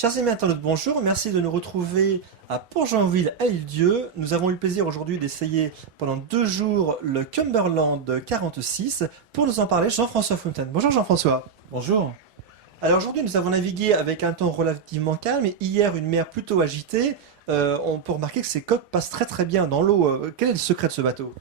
Chers amis internautes, bonjour, merci de nous retrouver à Port-Genville à Île-Dieu. Nous avons eu le plaisir aujourd'hui d'essayer pendant 2 jours le Cumberland 46. Pour nous en parler, Jean-François Fontaine. Bonjour Jean-François. Bonjour. Alors aujourd'hui nous avons navigué avec un temps relativement calme et hier une mer plutôt agitée. On peut remarquer que ces coques passent très très bien dans l'eau. Quel est le secret de ce bateau?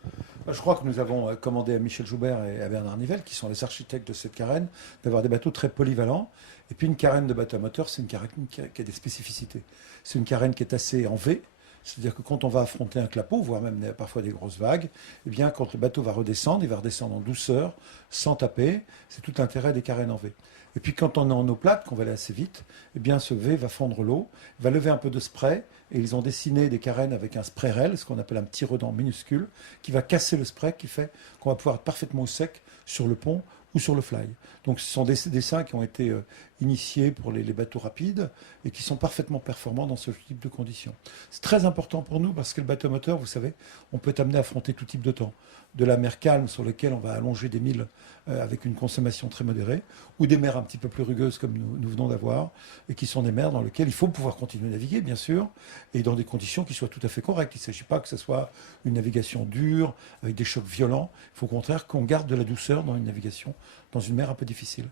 Je crois que nous avons commandé à Michel Joubert et à Bernard Nivelle, qui sont les architectes de cette carène, d'avoir des bateaux très polyvalents. Et puis une carène de bateau à moteur, c'est une carène qui a des spécificités. C'est une carène qui est assez en V, c'est-à-dire que quand on va affronter un clapot, voire même parfois des grosses vagues, eh bien quand le bateau va redescendre, il va redescendre en douceur, sans taper. C'est tout l'intérêt des carènes en V. Et puis quand on est en eau plate, qu'on va aller assez vite, eh bien ce V va fondre l'eau, va lever un peu de spray, et ils ont dessiné des carènes avec un spray rail, ce qu'on appelle un petit redent minuscule, qui va casser le spray, qui fait qu'on va pouvoir être parfaitement au sec sur le pont ou sur le fly. Donc ce sont des dessins qui ont été initiés pour les bateaux rapides et qui sont parfaitement performants dans ce type de conditions. C'est très important pour nous parce que le bateau moteur, vous savez, on peut être amené à affronter tout type de temps. De la mer calme sur laquelle on va allonger des milles avec une consommation très modérée, ou des mers un petit peu plus rugueuses comme nous venons d'avoir, et qui sont des mers dans lesquelles il faut pouvoir continuer à naviguer, bien sûr, et dans des conditions qui soient tout à fait correctes. Il ne s'agit pas que ce soit une navigation dure, avec des chocs violents. Il faut au contraire qu'on garde de la douceur dans une navigation, dans une mer un peu difficile.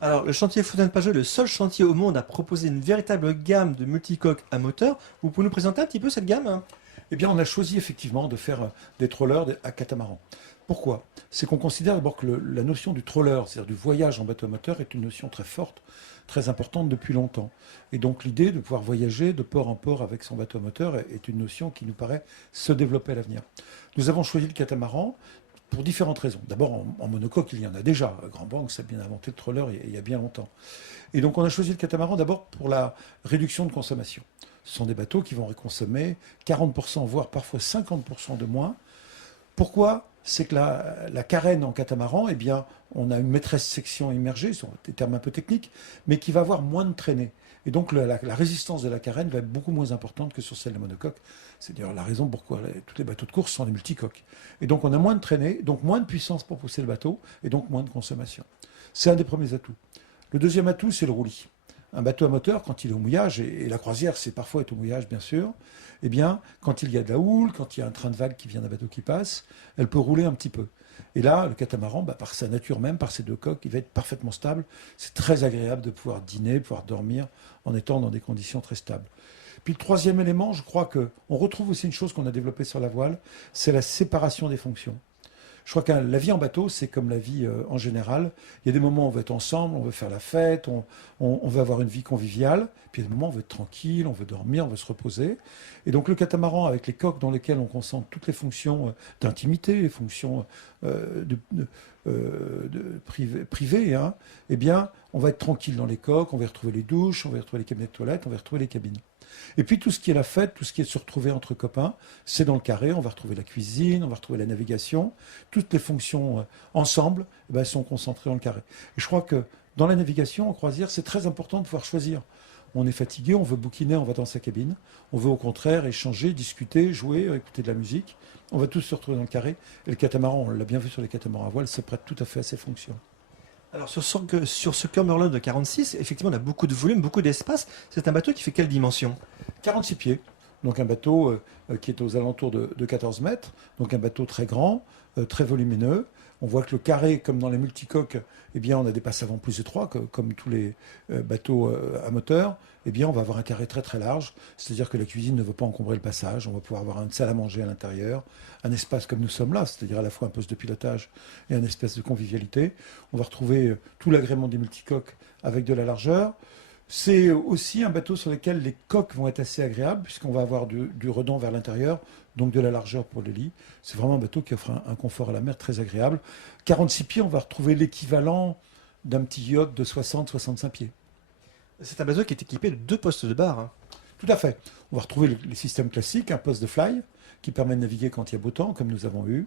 Alors le chantier Fontaine-Pajot est le seul chantier au monde à proposer une véritable gamme de multicoques à moteur. Vous pouvez nous présenter un petit peu cette gamme? Eh bien, on a choisi effectivement de faire des trawlers à catamaran. Pourquoi? C'est qu'on considère d'abord que la notion du trawler, c'est-à-dire du voyage en bateau à moteur, est une notion très forte, très importante depuis longtemps. Et donc l'idée de pouvoir voyager de port en port avec son bateau à moteur est une notion qui nous paraît se développer à l'avenir. Nous avons choisi le catamaran pour différentes raisons. D'abord, en monocoque, il y en a déjà. Grand Bank s'est bien inventé le trawler il y a bien longtemps. Et donc on a choisi le catamaran d'abord pour la réduction de consommation. Ce sont des bateaux qui vont consommer 40%, voire parfois 50% de moins. Pourquoi? C'est que la carène en catamaran, eh bien, on a une maîtresse section immergée, ce sont des termes un peu techniques, mais qui va avoir moins de traînée. Et donc la résistance de la carène va être beaucoup moins importante que sur celle de monocoque. C'est d'ailleurs la raison pourquoi tous les bateaux de course sont des multicoques. Et donc on a moins de traînée, donc moins de puissance pour pousser le bateau, et donc moins de consommation. C'est un des premiers atouts. Le deuxième atout, c'est le roulis. Un bateau à moteur, quand il est au mouillage, et la croisière, c'est parfois être au mouillage, bien sûr, eh bien, quand il y a de la houle, quand il y a un train de vague qui vient d'un bateau qui passe, elle peut rouler un petit peu. Et là, le catamaran, par sa nature même, par ses deux coques, il va être parfaitement stable. C'est très agréable de pouvoir dîner, de pouvoir dormir en étant dans des conditions très stables. Puis le troisième élément, je crois qu'on retrouve aussi une chose qu'on a développée sur la voile, c'est la séparation des fonctions. Je crois que la vie en bateau, c'est comme la vie en général. Il y a des moments où on veut être ensemble, on veut faire la fête, on veut avoir une vie conviviale. Puis il y a des moments où on veut être tranquille, on veut dormir, on veut se reposer. Et donc le catamaran, avec les coques dans lesquelles on concentre toutes les fonctions d'intimité, les fonctions privées, hein, eh bien, on va être tranquille dans les coques, on va y retrouver les douches, on va y retrouver les cabinets de toilette, on va y retrouver les cabines. Et puis tout ce qui est la fête, tout ce qui est se retrouver entre copains, c'est dans le carré. On va retrouver la cuisine, on va retrouver la navigation. Toutes les fonctions ensemble sont concentrées dans le carré. Et je crois que dans la navigation, en croisière, c'est très important de pouvoir choisir. On est fatigué, on veut bouquiner, on va dans sa cabine. On veut au contraire échanger, discuter, jouer, écouter de la musique. On va tous se retrouver dans le carré. Et le catamaran, on l'a bien vu sur les catamarans à voile, se prête tout à fait à ces fonctions. Alors sur ce Cumberland de 46, effectivement on a beaucoup de volume, beaucoup d'espace. C'est un bateau qui fait quelle dimension? 46 pieds. Donc un bateau qui est aux alentours de 14 mètres. Donc un bateau très grand, très volumineux. On voit que le carré, comme dans les multicoques, eh bien, on a des passes avant plus étroits, comme tous les bateaux à moteur. Eh bien, on va avoir un carré très très large. C'est-à-dire que la cuisine ne veut pas encombrer le passage. On va pouvoir avoir une salle à manger à l'intérieur, un espace comme nous sommes là, c'est-à-dire à la fois un poste de pilotage et un espace de convivialité. On va retrouver tout l'agrément des multicoques avec de la largeur. C'est aussi un bateau sur lequel les coques vont être assez agréables, puisqu'on va avoir du redent vers l'intérieur, donc de la largeur pour le lit. C'est vraiment un bateau qui offre un confort à la mer très agréable. 46 pieds, on va retrouver l'équivalent d'un petit yacht de 60-65 pieds. C'est un bateau qui est équipé de 2 postes de barre, hein. Tout à fait. On va retrouver les systèmes classiques, un poste de fly qui permet de naviguer quand il y a beau temps, comme nous avons eu.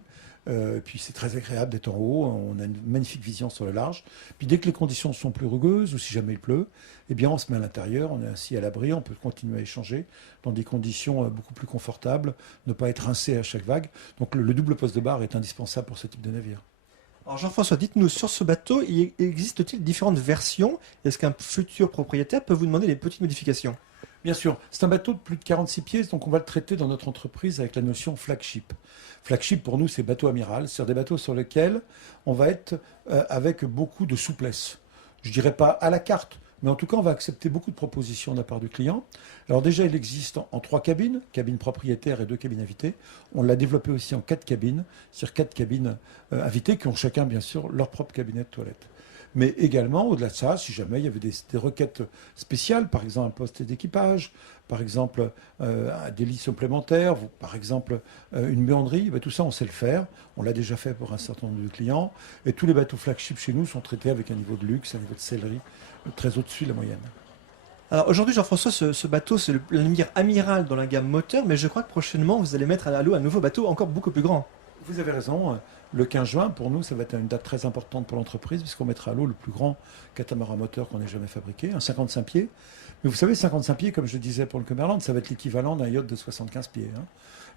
Puis c'est très agréable d'être en haut, on a une magnifique vision sur le large. Puis dès que les conditions sont plus rugueuses ou si jamais il pleut, eh bien on se met à l'intérieur, on est ainsi à l'abri, on peut continuer à échanger dans des conditions beaucoup plus confortables, ne pas être rincé à chaque vague. Donc le double poste de barre est indispensable pour ce type de navire. Alors Jean-François, dites-nous, sur ce bateau, existe-t-il différentes versions? Est-ce qu'un futur propriétaire peut vous demander des petites modifications? Bien sûr, c'est un bateau de plus de 46 pieds, donc on va le traiter dans notre entreprise avec la notion flagship. Flagship, pour nous, c'est bateau amiral, c'est-à-dire des bateaux sur lesquels on va être avec beaucoup de souplesse. Je dirais pas à la carte, mais en tout cas, on va accepter beaucoup de propositions de la part du client. Alors déjà, il existe en 3 cabines, cabine propriétaire et 2 cabines invitées. On l'a développé aussi en 4 cabines, c'est-à-dire 4 cabines invitées qui ont chacun, bien sûr, leur propre cabinet de toilette. Mais également, au-delà de ça, si jamais il y avait des requêtes spéciales, par exemple un poste d'équipage, par exemple des lits supplémentaires, par exemple une buanderie, tout ça on sait le faire. On l'a déjà fait pour un certain nombre de clients. Et tous les bateaux flagship chez nous sont traités avec un niveau de luxe, un niveau de sellerie très au-dessus de la moyenne. Alors aujourd'hui, Jean-François, ce bateau, c'est le navire amiral dans la gamme moteur, mais je crois que prochainement, vous allez mettre à l'eau un nouveau bateau encore beaucoup plus grand. Vous avez raison. Le 15 juin, pour nous, ça va être une date très importante pour l'entreprise, puisqu'on mettra à l'eau le plus grand catamaran moteur qu'on ait jamais fabriqué, un 55 pieds. Mais vous savez, 55 pieds, comme je le disais pour le Cumberland, ça va être l'équivalent d'un yacht de 75 pieds.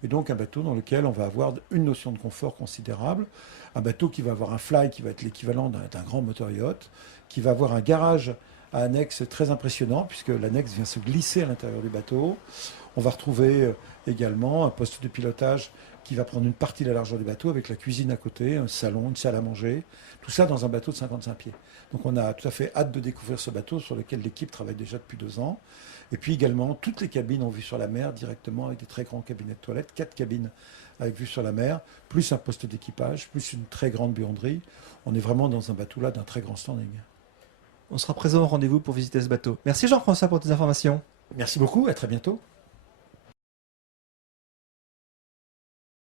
Et donc un bateau dans lequel on va avoir une notion de confort considérable, un bateau qui va avoir un fly qui va être l'équivalent d'un grand moteur yacht, qui va avoir un garage à annexe très impressionnant, puisque l'annexe vient se glisser à l'intérieur du bateau. On va retrouver également un poste de pilotage qui va prendre une partie de la largeur du bateau avec la cuisine à côté, un salon, une salle à manger, tout ça dans un bateau de 55 pieds. Donc on a tout à fait hâte de découvrir ce bateau sur lequel l'équipe travaille déjà depuis 2 ans. Et puis également, toutes les cabines ont vue sur la mer directement avec des très grands cabinets de toilettes, 4 cabines avec vue sur la mer, plus un poste d'équipage, plus une très grande buanderie. On est vraiment dans un bateau là d'un très grand standing. On sera présent au rendez-vous pour visiter ce bateau. Merci Jean-François pour tes informations. Merci beaucoup, à très bientôt.